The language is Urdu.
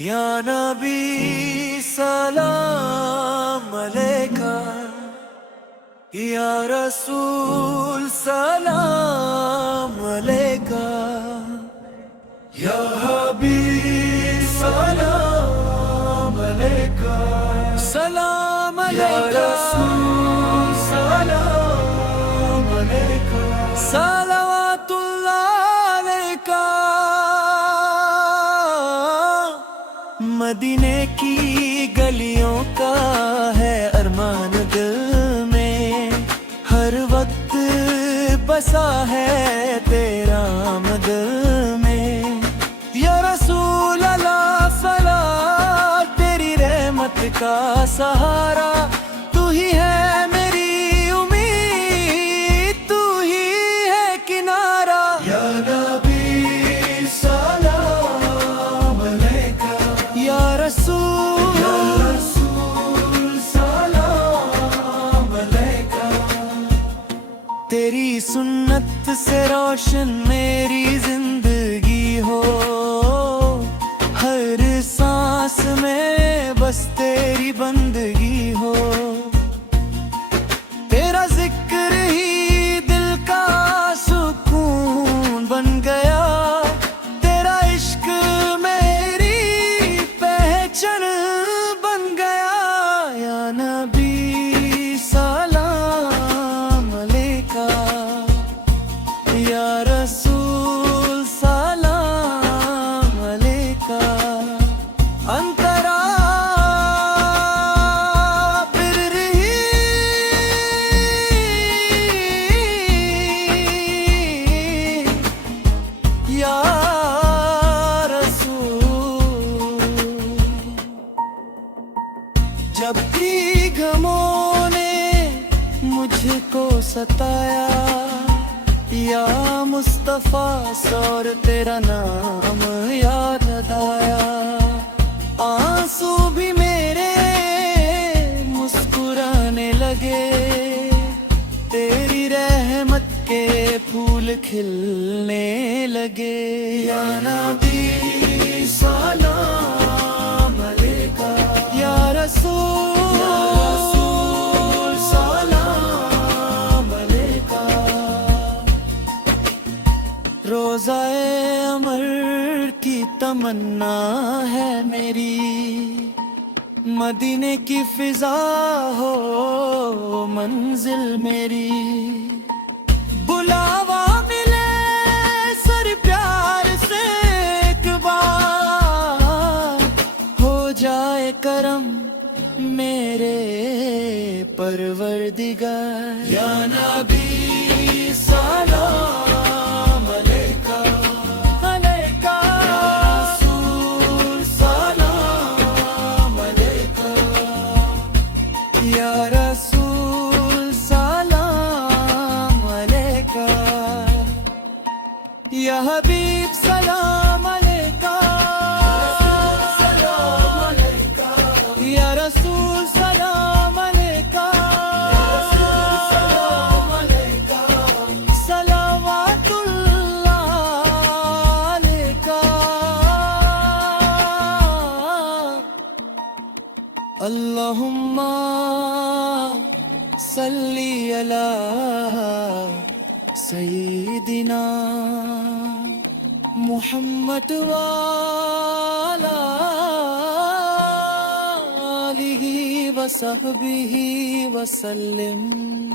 یا نبی سلام علیکہ، یا رسول سلام علیکہ، یا حبیب سلام علیکہ، سلام علیکہ، یا رسول سلام علیکہ، صلوات اللہ علیکہ۔ مدینے کی گلیوں کا ہے ارمان دل میں، ہر وقت بسا ہے تیرا مدل میں۔ یا رسول اللہ صلاح، تیری رحمت کا سہارا، تو ہی ہے میری امید، تو ہی ہے کنارہ۔ یا نبی سلام علیکہ، یا رسول سلام علیکہ۔ تیری سنت سے روشن میری زندگی ہو، ہر سانس میں بس تیری بندگی ہو۔ تیرا ذکر ہی دل کا سکون بن گیا، تیرا عشق میری پہچان بن گیا۔ یا نبی سلام علیکہ، یا رسول سلام علیکہ۔ انترا برہی یا رسول، جب بھی غموں نے مجھ کو ستایا، یا مصطفیٰ سور تیرا نام یاد آیا۔ آنسو بھی میرے مسکرانے لگے، تیری رحمت کے پھول کھلنے لگے۔ یا نبی سلام علیکہ، یا رسول سلام علیکہ۔ روضہ عمر کی تمنا ہے میری، مدینے کی فضا ہو منزل میری۔ بلاوا ملے سر پیار سے ایک بار، ہو جائے کرم میرے پروردگار۔ یا نبی سلام علیکہ، علیکہ، یا رسول سلام علیکہ، یا رسول سلام علیکہ، یا حبیب سلام علیکہ، یا رسول سلام علیکہ، صلوات اللہ علیکہ۔ اللہم صلی علی سیدنا محمد وعلی آلہ وصحبہ وسلم۔